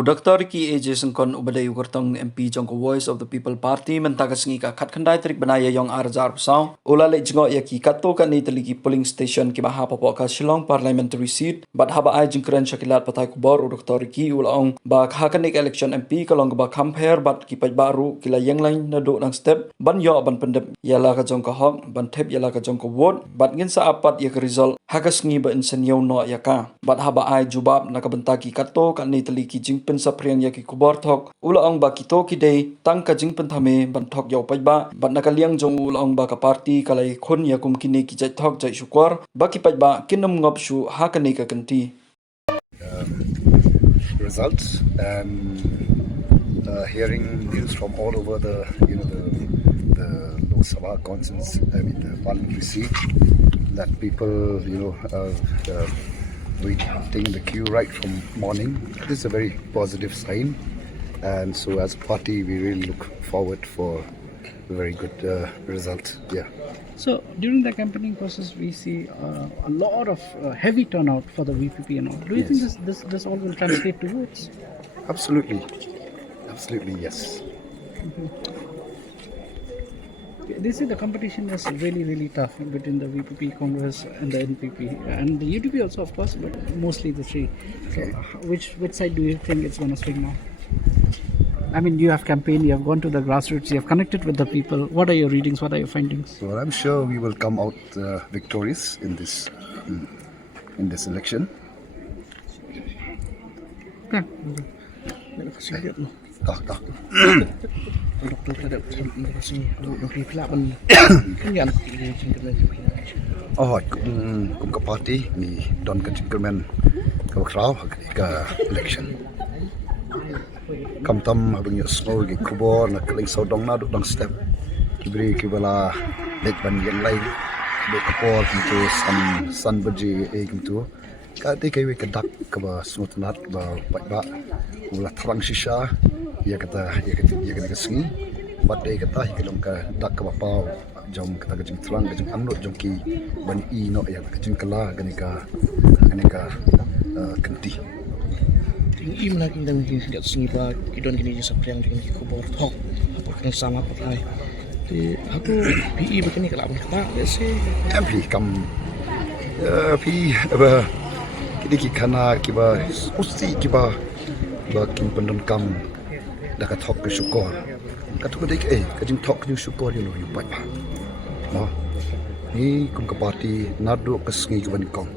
Dr. Ki Jason kon ubadai ugartong MP Jong Voice of the People Party mentaka sengi ka khat khandai trik banaya yong arjar sao ula le jingo ya ki katto ka ni teliki polling station ki baha popo ka Shillong parliamentary seat bat haba ai jingkran shakilat patai khubor Dr. Ki ulong ba khakanik election MP kalong ba compare bat ki paj baru kila yang lain Naduh nang step ban yo ban pendep yala ka jong ka hok ban thep yala ka jong ka vote bat ngin sa apat ya ka result hagas ngi ba insan yo no ya ka bat haba ai jubab nakabentaki katto ka ni teliki jingpen sa priang ya ki khubor thok ulaong ba kito ki dei tang ka jingpen thame ban thok yaw pajba ban nakaliang jong ulaong ba ka party kalai khon ya kum kine ki jai thok jai shukor ba ki pajba kinam ngop shu ha ka ne ka kanti results and hearing news from all over the the Lok Sabha conference, I mean the parliamentary seat, that people waiting in the queue right from morning. This is a very positive sign, and so as a party we really look forward for a very good result. Yeah. So during the campaigning process, we see a lot of heavy turnout for the VPP and all. Do you think this all will translate to votes? Absolutely, yes. They say the competition was really tough between the VPP, Congress, and the NPP, and the UDP also, of course, but mostly the three. Okay. So, which side do you think it's going to swing now? I mean, you have campaigned, you have gone to the grassroots, you have connected with the people. What are your readings? What are your findings? Well, I'm sure we will come out victorious in this election. Okay. Kum ka party ni don ka jingkermen ka kraw ka election. Kam tam abang yo snow gi khubor na kylleng sawdong Naduh dang step kibri kibala dek ban yang lain do kapor kintu san baji kintu ka te kai we ka dak ka ba Sngewthuh ba Paidbah ula tharang shisha ya kata sengi bat dei kata hikalong ka dak ka pau jom kata ka jing tharang ka jing anut jom ki ban I no ya ka jing kala gani ka kanti Im lagi dan mungkin tidak sengiba kidon kini jasa priang dengan khubor thok apa kena sama patai. Aku PE begini kalau abang kata biasa. MP kam PE apa kini kikana kiba usti kiba bakin pendengkam dah ka thok ke syukur. Katu ka dek kajing thok ke syukur you pai pa. No. Ni kum ka party Naduh ke sengi ke banikong.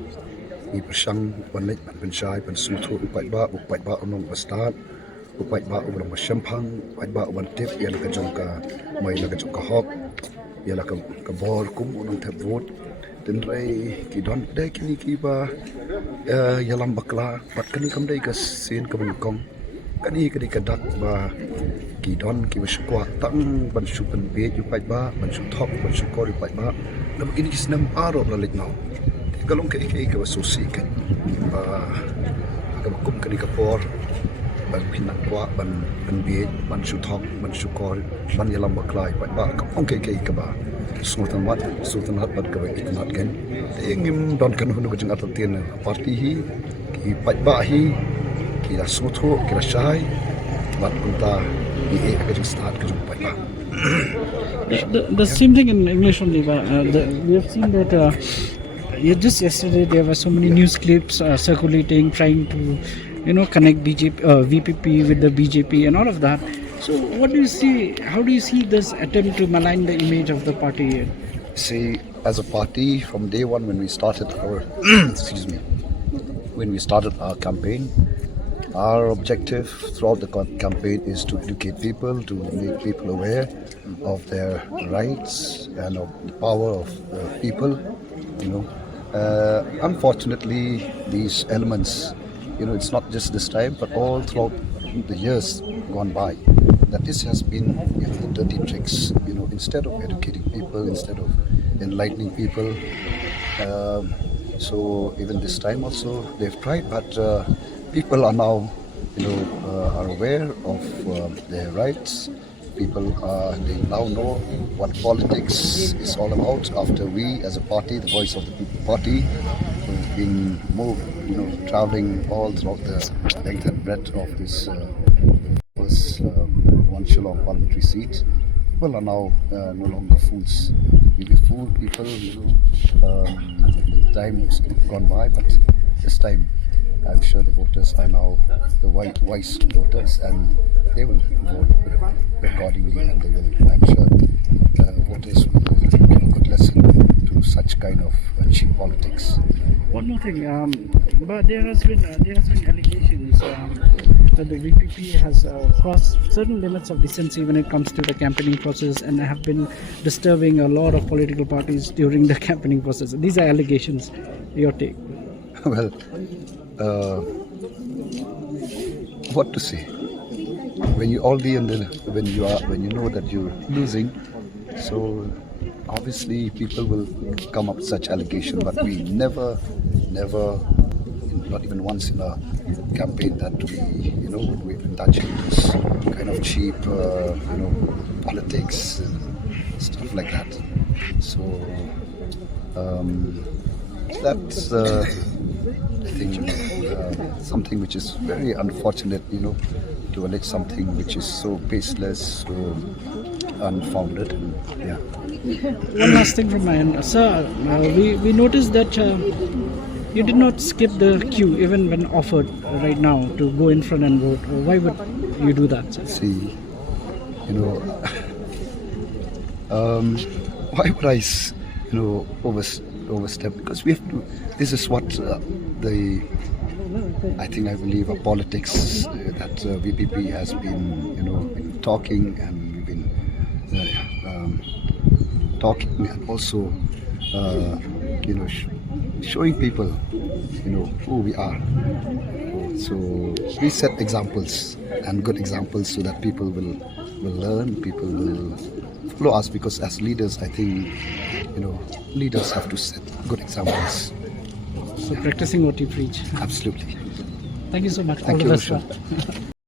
Ni persang banlek pensyai Sngewthuh Paidbah onong bastat Paidbah ulang basyampang Paidbah uban tip ialah ka jong ka mai la ka jong ka hok ialah ka bor kum onong tap vote den rai ki don dai kini ki ba yalam bakla bat kini kam dai ka sin ka bangkong kani ka di ka dak ba ki don ki ba syukwa tang ban syupen be ju Paidbah ban syuthok ban syukor Paidbah lam kini ki senam aro balik now kalong ka ka susi kan ka kum kani ka por ban pinak kwa ban be ban syuthok ban syukor ban yalam baklai Paidbah ka ong ka ba Sngewthuh bat ka itnat kan ingim don kan hunu ka jing atatian party hi ki Paidbah hi ki Sngewthuh ki shai bat punta I ka jing start ka jing Paidbah. The same thing in English only. We have seen that. Just yesterday there were so many news clips circulating trying to connect VPP with the BJP and all of that. So what do you see, how do you see this attempt to malign the image of the party? See, as a party from day one when we started our our campaign, our objective throughout the campaign is to educate people, to make people aware of their rights and of the power of people. Unfortunately, these elements, it's not just this time, but all throughout the years gone by, that this has been the dirty tricks. Instead of educating people, instead of enlightening people. So even this time also they've tried, but people are now, are aware of their rights. People they now know what politics is all about after we as a party, the Voice of the People Party, being moved, traveling all throughout the length and breadth of this one Shillong parliamentary seat. People are now no longer fools. We be fooled people, the time's gone by, but this time I'm sure the voters are now the wise voters, and they will vote accordingly, and they will, I'm sure, voters will give a good lesson to such kind of cheap politics. One more thing, but there has been allegations that the VPP has crossed certain limits of decency when it comes to the campaigning process, and have been disturbing a lot of political parties during the campaigning process. These are allegations. Your take? Well, what to say? When you already when you know that you're losing, so obviously people will come up with such allegation. But we never, not even once in a campaign that we've indulged in this kind of cheap, politics and stuff like that. So that's I think something which is very unfortunate, to allege something which is so baseless, so unfounded. Yeah. One last thing from my end, sir. We noticed that you did not skip the queue even when offered right now to go in front and vote. Why would you do that, sir? See, why would I, overstep? Because we have to. This is what I believe a politics that VPP has been, talking, and we've been talking, and also showing people who we are. So we set examples, and good examples, so that people will learn, people will follow us, because as leaders, I think leaders have to set good examples. So practicing what you preach. Absolutely. Thank you so much. Thank All you, the best, sir.